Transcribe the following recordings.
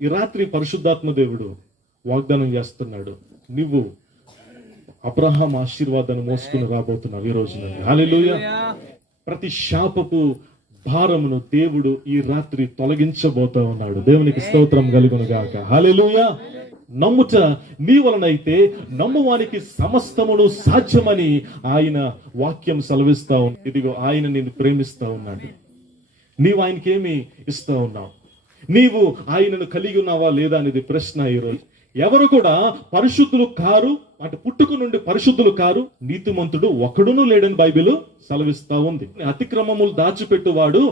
ఈ రాత్రి పరిశుద్ధాత్మ దేవుడు వాగ్దానం చేస్తున్నాడు, నువ్వు అబ్రహాం ఆశీర్వాదాన్ని మోసుకుని రాబోతున్నావు ఈ రోజున. హల్లెలూయా. ప్రతి శాపపు భారమును దేవుడు ఈ రాత్రి తొలగించబోతా ఉన్నాడు. దేవునికి స్తోత్రం కలుగును గాక. హల్లెలూయా. నమ్ముట నీ వలనైతే నమ్మువానికి సమస్తమును సాధ్యమని ఆయన వాక్యం సెలవిస్తా ఉంది. ఇదిగో ఆయన నిన్ను ప్రేమిస్తా ఉన్నాడు. నీవు ఆయనకేమి ఇస్తా ఉన్నావు? నీవు ఆయనను కలిగి ఉన్నావా లేదా అనేది ప్రశ్న ఈరోజు. ఎవరు కూడా పరిశుద్ధులు కారు, అంటే పుట్టుక నుండి పరిశుద్ధులు కారు, నీతిమంతుడు ఒకడును లేడని బైబిల్ సెలవిస్తా ఉంది. అతిక్రమములు దాచిపెట్టువాడు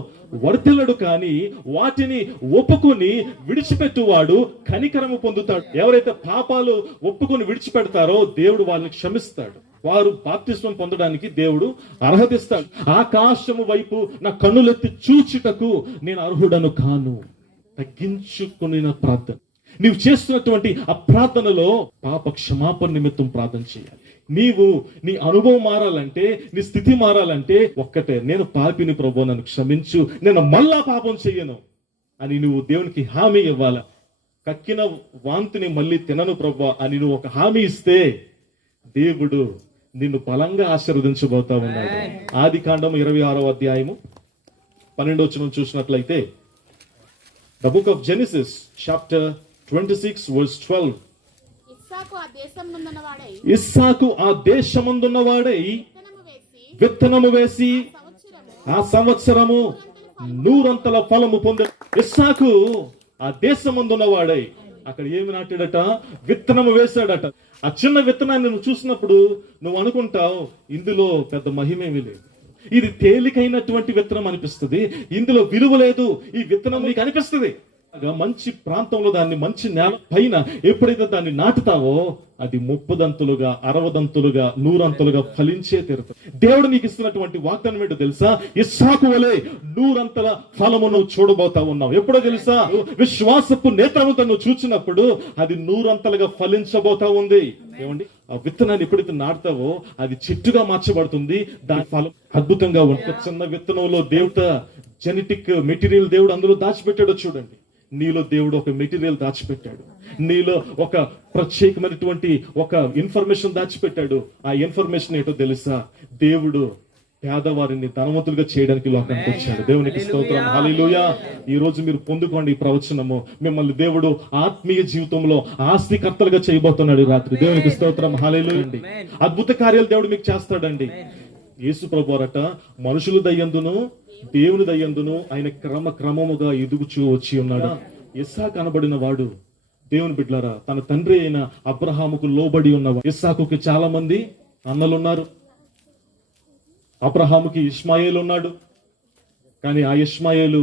వర్ధిల్లడు, కానీ వాటిని ఒప్పుకొని విడిచిపెట్టువాడు కనికరము పొందుతాడు. ఎవరైతే పాపాలు ఒప్పుకొని విడిచిపెడతారో దేవుడు వాళ్ళని క్షమిస్తాడు. వారు బాప్తిస్మం పొందడానికి దేవుడు అర్హతిస్తాడు. ఆకాశము వైపు నా కన్నులెత్తి చూచుటకు నేను అర్హుడను కాను. తగ్గించుకుని ప్రార్థన, నీవు చేస్తున్నటువంటి ఆ ప్రార్థనలో పాప క్షమాపణ నిమిత్తం ప్రార్థన చేయాలి. నీవు నీ అనుభవం మారాలంటే, నీ స్థితి మారాలంటే ఒక్కటే, నేను పాపిని ప్రభువా నన్ను క్షమించు, నేను మళ్ళా పాపం చెయ్యను అని నువ్వు దేవునికి హామీ ఇవ్వాల. కక్కిన వాంతిని మళ్ళీ తినను ప్రభువా అని నువ్వు ఒక హామీ ఇస్తే దేవుడు నిన్ను బలంగా ఆశీర్వదించబోతా ఉన్నాడు. ఆదికాండము 26వ అధ్యాయము 12వ వచనం చూసినట్లయితే, The book of Genesis, chapter 26, verse 12. ఇస్సాకు ఆ దేశమందున్నవాడై విత్తనము వేసి ఆ సంవత్సరము 100 ఫలము పొందే. ఇస్సాకు ఆ దేశమందున్నవాడై అక్కడ ఏమి నాటాడట? విత్తనము వేశాడట. ఆ చిన్న విత్తనాన్ని నువ్వు చూసినప్పుడు నువ్వు అనుకుంటావు, ఇందులో పెద్ద మహిమేమి లేదు, ఇది తేలికైనటువంటి విత్తనం అనిపిస్తుంది, ఇందులో విలువ లేదు, ఈ విత్తనం నీకు అనిపిస్తుంది. మంచి ప్రాంతంలో దాన్ని, మంచి నేల పైన ఎప్పుడైతే దాన్ని నాటుతావో అది 30 దంతులుగా, 60 దంతులుగా, 100 అంతులుగా ఫలించే తీరుతుంది. దేవుడు నీకు ఇస్తున్నటువంటి వాగ్దానం ఏంటో తెలుసా? ఇస్సాకు వలె 100 అంతల ఫలము నువ్వు చూడబోతా ఉన్నావు. ఎప్పుడో తెలుసా? విశ్వాసపు నేత్రముతో నువ్వు చూచినప్పుడు అది 100 అంతలుగా ఫలించబోతా ఉంది. ఏమండి, ఆ విత్తనాన్ని ఎప్పుడైతే నాటుతావో అది చెట్టుగా మార్చబడుతుంది. దాని ఫలం అద్భుతంగా ఉంటుంది. చిన్న విత్తనంలో దేవుడు జెనెటిక్ మెటీరియల్ దేవుడు అందులో దాచిపెట్టాడో చూడండి. నీలో దేవుడు ఒక మెటీరియల్ దాచిపెట్టాడు. నీలో ఒక ప్రత్యేకమైనటువంటి ఒక ఇన్ఫర్మేషన్ దాచిపెట్టాడు. ఆ ఇన్ఫర్మేషన్ ఏంటో తెలుసా? దేవుడు పేదవారిని ధనవంతులుగా చేయడానికి లోకానికి వచ్చాడు. దేవునికి స్తోత్రం. హల్లెలూయా. ఈ రోజు మీరు పొందుకోండి ఈ ప్రవచనము. మిమ్మల్ని దేవుడు ఆత్మీయ జీవితంలో ఆస్తికర్తలుగా చేయబోతున్నాడు రాత్రి. దేవునికి స్తోత్రం. హల్లెలూయా. అద్భుత కార్యాలు దేవుడు మీకు చేస్తాడండి. యేసు ప్రభువారట మనుషుల దయ్యందును దేవుని దయ్యందును ఆయన క్రమముగా ఎదుగుచూ వచ్చి ఉన్నాడు. ఇస్సాకు అనబడిన వాడు దేవుని బిడ్డలారా తన తండ్రి అయిన అబ్రహాముకు లోబడి ఉన్నవాడు. ఇస్సాకుకి చాలా మంది అన్నలున్నారు. అబ్రహాముకి ఇష్మాయేలు ఉన్నాడు. కానీ ఆ ఇష్మాయేలు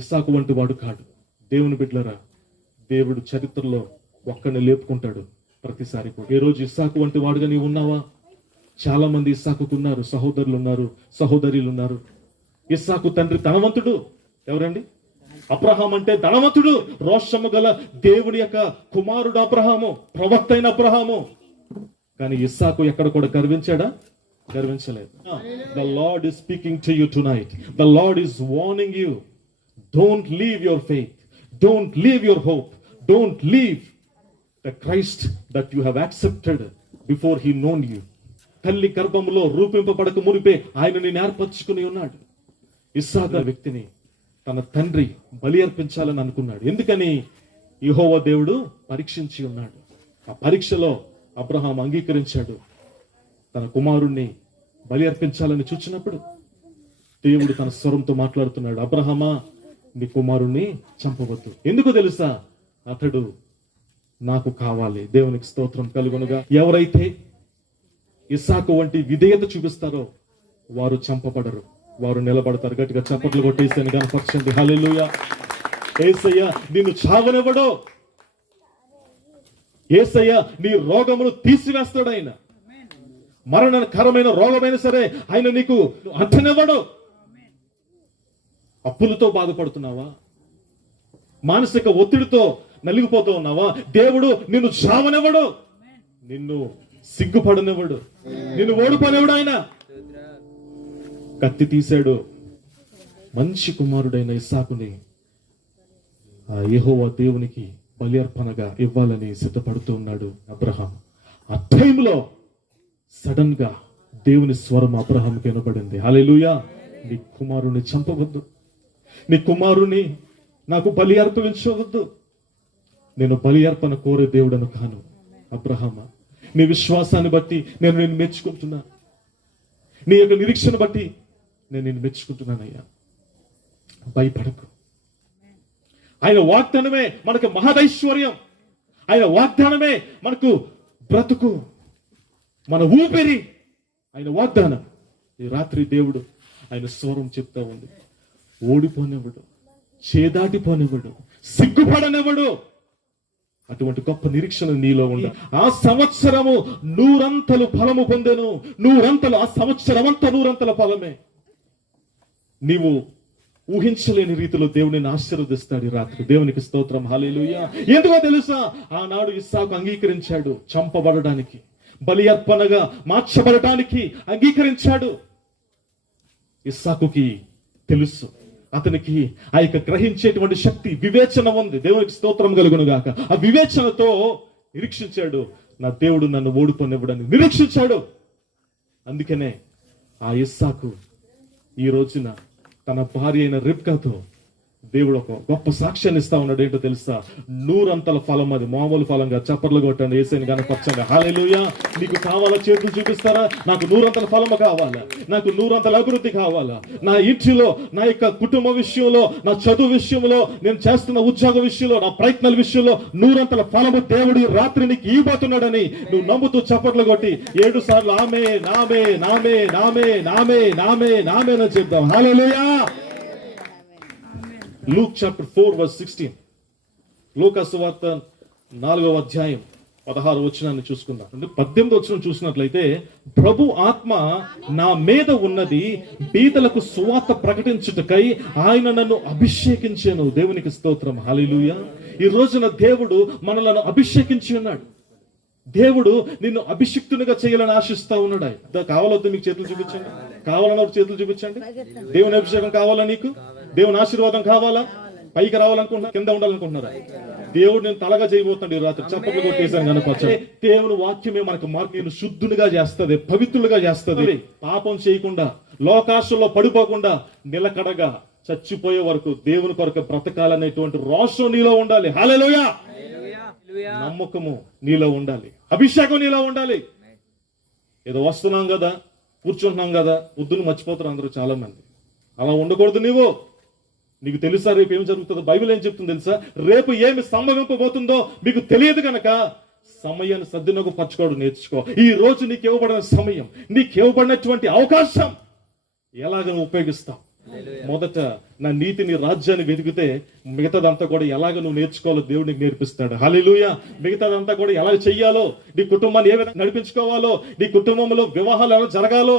ఇస్సాకు వంటి వాడు కాడు. దేవుని బిడ్డలారా, దేవుడు చరిత్రలో ఒక్కడిని లేపుకుంటాడు ప్రతిసారి. ఏ రోజు ఇస్సాకు వంటి వాడుగా నీవు ఉన్నావా? చాలా మంది ఇస్సాకుకు ఉన్నారు, సహోదరులు ఉన్నారు, సహోదరులు ఉన్నారు. ఇస్సాకు తండ్రి ధనవంతుడు. ఎవరండి? అబ్రహాం అంటే ధనవంతుడు, రోషము గల దేవుని యొక్క కుమారుడు అబ్రహాము, ప్రవక్త అయిన అబ్రహాము. కానీ ఇస్సాకు ఎక్కడ కూడా గర్వించాడా? గర్వించలేదు. The Lord is speaking to you tonight. The Lord is warning you. Don't leave your faith. Don't leave your hope. Don't leave the Christ that you have accepted before he known you. తల్లి గర్భములో రూపింపబడక మునిపే ఆయన నిన్ను ఏర్పరచుకుని ఉన్నాడు. ఇస్సాకు వ్యక్తిని తన తండ్రి బలి అర్పించాలని అనుకున్నాడు. ఎందుకని? యెహోవా దేవుడు పరీక్షించి ఉన్నాడు. ఆ పరీక్షలో అబ్రహాం అంగీకరించాడు. తన కుమారుణ్ణి బలి అర్పించాలని చూచినప్పుడు దేవుడు తన స్వరంతో మాట్లాడుతున్నాడు, అబ్రహామా నీ కుమారుణ్ణి చంపవద్దు. ఎందుకు తెలుసా? అతడు నాకు కావాలి. దేవునికి స్తోత్రం కలుగునుగా. ఎవరైతే ఇస్సాకు వంటి విధేయత చూపిస్తారో వారు చంపబడరు, వారు నిలబడతారు. గట్టిగా చప్పట్లు కొట్టేసాను కనపరచండి. హల్లెలూయా. యేసయ్య నిన్ను చావనివ్వడు. యేసయ్య నీ రోగమును తీసివేస్తాడు. ఆయన మరణకరమైన రోగమైనా సరే ఆయన నీకు అంటనివ్వడు. అప్పులతో బాధపడుతున్నావా? మానసిక ఒత్తిడితో నలిగిపోతూ ఉన్నావా? దేవుడు నిన్ను చావనివ్వడు, నిన్ను సిగ్గుపడనివ్వడు, నిన్ను ఓడిపోనివ్వడు. ఆయన కత్తి తీశాడు. మంచి కుమారుడైన ఇస్సాకుని ఆ యెహోవా దేవునికి బలి అర్పణగా ఇవ్వాలని సిద్ధపడుతూ ఉన్నాడు అబ్రహాం. ఆ టైంలో సడన్ గా దేవుని స్వరం అబ్రహాంకి వినబడింది. హల్లెలూయా. నీ కుమారుని చంపవద్దు, నీ కుమారుని నాకు బలి అర్పించవద్దు. నేను బలి అర్పణ కోరే దేవుడను కాను. అబ్రహామా, నీ విశ్వాసాన్ని బట్టి నేను నిన్ను మెచ్చుకుంటున్నా, నీ యొక్క నిరీక్షణ బట్టి నేను నిన్ను మెచ్చుకుంటున్నానయ్యా. భయపడకు. ఆయన వాగ్దానమే మనకు మహదైశ్వర్యం, ఆయన వాగ్దానమే మనకు బ్రతుకు, మన ఊపిరి. ఆయన వాగ్దానం. ఈ రాత్రి దేవుడు ఆయన స్వరం చెప్తా ఉంది. ఓడిపోనివ్వడు, చేదాటిపోనివ్వడు, సిగ్గుపడనివ్వడు. అటువంటి గొప్ప నిరీక్షణ నీలో ఉండ. ఆ సంవత్సరము 100 ఫలము పొందెను. 100, ఆ సంవత్సరం అంతా 100 ఫలమే. నీవు ఊహించలేని రీతిలో దేవుని ఆశీర్వదిస్తాడు ఈ రాత్రి. దేవునికి స్తోత్రం. హల్లెలూయా. ఎందుకో తెలుసా? ఆనాడు ఇస్సాకు అంగీకరించాడు చంపబడడానికి, బలి అర్పణగా మార్చబడటానికి అంగీకరించాడు. ఇస్సాకుకి తెలుసు, అతనికి ఆ యొక్క గ్రహించేటువంటి శక్తి, వివేచన ఉంది. దేవునికి స్తోత్రం కలుగును గాక. ఆ వివేచనతో నిరీక్షించాడు. నా దేవుడు నన్ను ఓడిపోనివ్వడని నిరీక్షించాడు. అందుకనే ఆ ఇస్సాకు ఈ రోజున తన భార్య అయిన రిబ్కాతో దేవుడు ఒక గొప్ప సాక్ష్యాన్ని ఇస్తా ఉన్నాడు. ఏంటో తెలుసా? 100 ఫలం. అది మామూలు ఫలంగా. చప్పట్లు కొట్టండి యేసుని గణపరచంగా. హల్లెలూయా. నీకు కావాలా? చేతులు చూపిస్తారా? నాకు 100 ఫలము కావాలా, నాకు 100 అభివృద్ధి కావాలా, నా ఇంటిలో, నా యొక్క కుటుంబ విషయంలో, నా చదువు విషయంలో, నేను చేస్తున్న ఉద్యోగ విషయంలో, నా ప్రయత్నాల విషయంలో 100 ఫలము దేవుడు ఈ రాత్రి నీకు ఇవ్వబోతున్నాడని నువ్వు నమ్ముతూ చప్పట్లు కొట్టి 7 సార్లు ఆమె నామే నామే నామే నామే నామే నామే అని చెప్దాం. హల్లెలూయా. Luke chapter 4 verse 16. లూకా సువార్త 4వ అధ్యాయం 16వ వచనాన్ని చూసుకుందాం. అంటే 18వ వచనం చూసినట్లయితే, ప్రభు ఆత్మ నా మీద ఉన్నది, బీదలకు సువార్త ప్రకటించుటకై ఆయన నన్ను అభిషేకించాను. దేవునికి స్తోత్రం. హల్లెలూయా. ఈ రోజున దేవుడు మనలను అభిషేకించి ఉన్నాడు. దేవుడు నిన్ను అభిషిక్తునిగా చేయాలని ఆశిస్తా ఉన్నాడు. కావాలొద్దు మీకు చేతులు చూపించండి. కావాలన్న చేతులు చూపించండి. దేవుని అభిషేకం కావాలా? నీకు దేవుని ఆశీర్వాదం కావాలా? పైకి రావాలనుకుంటున్నా, కింద ఉండాలనుకుంటున్నారా? దేవుడు నేను తలగా చేయబోతున్నాడు ఈ రాత్రి. చప్పట్లు కొట్టేసాను కనుక దేవుని వాక్యమే మనకు మార్పును శుద్ధునిగా చేస్తుంది, పవిత్రులుగా చేస్తుంది. పాపం చేయకుండా, లోకాశల్లో పడిపోకుండా, నిలకడగా చచ్చిపోయే వరకు దేవుని కొరకు బ్రతకాలనేటువంటి రోషం నీలో ఉండాలి. హల్లెలూయా. నమ్మకము నీలో ఉండాలి, అభిషేకం నీలో ఉండాలి. ఏదో వస్తున్నాం కదా, కూర్చుంటున్నాం కదా, వద్దును మర్చిపోతారు అందరూ చాలా మంది. అలా ఉండకూడదు. నీకు తెలుసా రేపు ఏం జరుగుతుందో? బైబిల్ ఏం చెప్తుంది తెలుసా? రేపు ఏమి సంభవింపబోతుందో మీకు తెలియదు కనుక సమయాన్ని సద్వినియోగపరచుకోవడం నేర్చుకో. ఈ రోజు నీకు ఇవ్వబడిన సమయం, నీకు ఇవ్వబడినటువంటి అవకాశం ఎలాగ ఉపయోగిస్తావు? మొదట నా నీతిని, రాజ్యాన్ని వెతికితే మిగతాదంతా కూడా ఎలాగ నువ్వు నేర్చుకోవాలో దేవుడు నీకు నేర్పిస్తాడు. హల్లెలూయా. మిగతాదంతా కూడా ఎలా చెయ్యాలో, నీ కుటుంబాన్ని ఏ విధంగా నడిపించుకోవాలో, నీ కుటుంబంలో వివాహాలు ఎలా జరగాలో,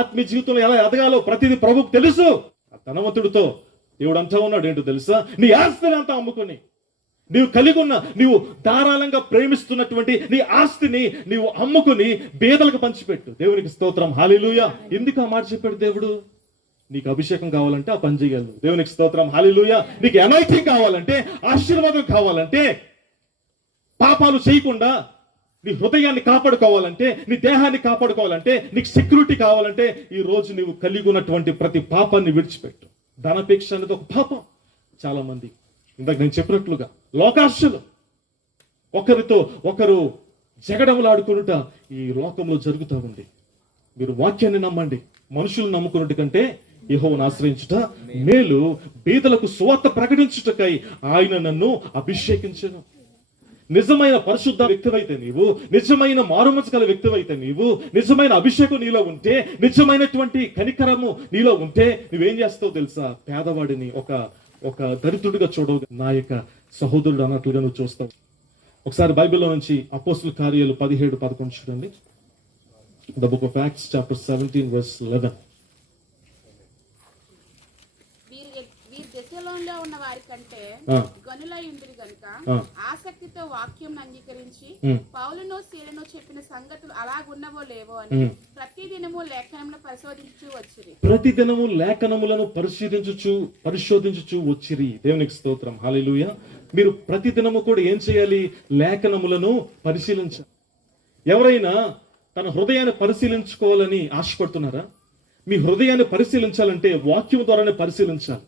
ఆత్మీయ జీవితంలో ఎలా ఎదగాలో ప్రతిదీ ప్రభువుకు తెలుసు. ఆ ధనవంతుడితో దేవుడు అంటా ఉన్నాడు ఏంటో తెలుసా? నీ ఆస్తిని అంతా అమ్ముకొని, నీవు కలిగి ఉన్న, నీవు ధారాళంగా ప్రేమిస్తున్నటువంటి నీ ఆస్తిని నీవు అమ్ముకుని బేదలకు పంచిపెట్టు. దేవునికి స్తోత్రం. హల్లెలూయా. ఎందుకు ఆ మాట చెప్పాడు దేవుడు? నీకు అభిషేకం కావాలంటే ఆ పని చేయగలరు. దేవునికి స్తోత్రం. హల్లెలూయా. నీకు అనాయింటింగ్ కావాలంటే, ఆశీర్వాదం కావాలంటే, పాపాలు చేయకుండా నీ హృదయాన్ని కాపాడుకోవాలంటే, నీ దేహాన్ని కాపాడుకోవాలంటే, నీకు సెక్యూరిటీ కావాలంటే, ఈ రోజు నీవు కలిగి ఉన్నటువంటి ప్రతి పాపాన్ని విడిచిపెట్టు. ధనాపేక్ష అనేది ఒక పాపం. చాలా మంది ఇందాక నేను చెప్పినట్లుగా లోకాశలు, ఒకరితో ఒకరు జగడములాడుకునుట ఈ లోకంలో జరుగుతూ ఉంది. మీరు వాక్యాన్ని నమ్మండి. మనుషులు నమ్ముకున్నట్టు కంటే యెహోవాను ఆశ్రయించుట మేలు. బీదలకు సువార్త ప్రకటించుటకై ఆయన నన్ను అభిషేకించెను. నిజమైన పరిశుద్ధ వ్యక్తివైతే నీవు, నిజమైన మారుమనసు గల వ్యక్తివైతే నీవు, నిజమైన అభిషేకం నీలో ఉంటే, నిజమైనటువంటి కనికరము నీలో ఉంటే, నువ్వేం చేస్తావు తెలుసా? పేదవాడిని ఒక దరిద్రుడిగా చూడవు, నా యొక్క సహోదరుడు అన్నట్లుగా నువ్వు చూస్తావు. ఒకసారి బైబిల్లో నుంచి అపోస్తుల కార్యాలు 17-11 చూడండి. The book of Acts chapter 17 verse 11. వీరి దశలోనే ఉన్న వారి కంటే గనులై ఉండిరి గనుక ఆసక్తితో వాక్యం అంగీకరించి పౌలును సీలను చెప్పిన సంగతులు అలాగున్నవో లేవో అని ప్రతి దినము లేఖనంలో పరిశోధించు వచ్చిరి. ప్రతిదినము లేఖనములను పరిశోధించుచు వచ్చిరి. దేవునికి స్తోత్రం, హల్లెలూయా. మీరు ప్రతిదినము కూడా ఏం చేయాలి? లేఖనములను పరిశీలించాలి. ఎవరైనా తన హృదయాన్ని పరిశీలించుకోవాలని ఆశపడుతున్నారా? మీ హృదయాన్ని పరిశీలించాలంటే వాక్యం ద్వారానే పరిశీలించాలి.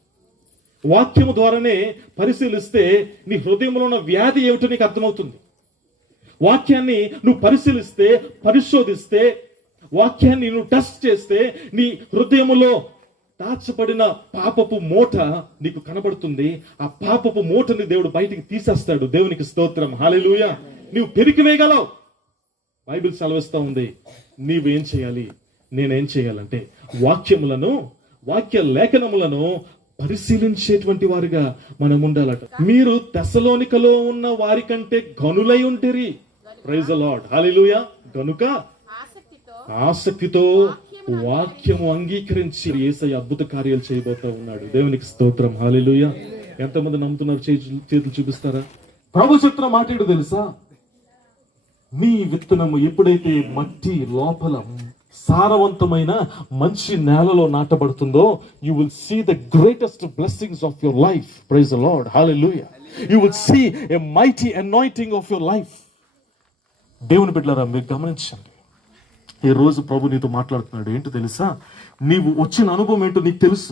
వాక్యము ద్వారానే పరిశీలిస్తే నీ హృదయంలో ఉన్న వ్యాధి ఏమిటో నీకు అర్థమవుతుంది. వాక్యాన్ని నువ్వు పరిశీలిస్తే, పరిశోధిస్తే, వాక్యాన్ని నువ్వు టెస్ట్ చేస్తే నీ హృదయములో దాచబడిన పాపపు మూట నీకు కనబడుతుంది. ఆ పాపపు మూటని దేవుడు బయటికి తీసేస్తాడు. దేవునికి స్తోత్రం, హల్లెలూయా. నువ్వు పెరికివేయగలవు. బైబిల్ సెలవిస్తా ఉంది. నీవేం చేయాలి? నేనేం చేయాలంటే వాక్య లేఖనములను పరిశీలించేటువంటి వారిగా మనం ఉండాలట. మీరు తెస్సలోనికలో ఉన్న వారి కంటే గనులై ఉంటిరి. ప్రైజ్ ది లార్డ్, హల్లెలూయా. గనుక ఆసక్తితో వాక్యము అంగీకరించి యేసయ్య అద్భుత కార్యాలు చేయబోతా ఉన్నాడు. దేవునికి స్తోత్రం, హల్లెలూయా. ఎంతమంది నమ్ముతున్నారు? చేతులు చూపిస్తారా? ప్రభు చెప్తున్న మాట ఏంటో తెలుసా? నీ విత్తనము ఎప్పుడైతే మట్టి లోపల సారవంతమైన మంచి నేలలో నాటబడుతుందో, you will see the greatest blessings of your life. Praise the Lord, hallelujah. You will see a mighty anointing of your life. దేవుని బిడ్డలారా, మీరు గమనించండి. ఈ రోజు ప్రభు నీతో మాట్లాడుతున్నాడు. ఏంటో తెలుసా? నీవు వచ్చిన అనుభవం ఏంటో నీకు తెలుసు.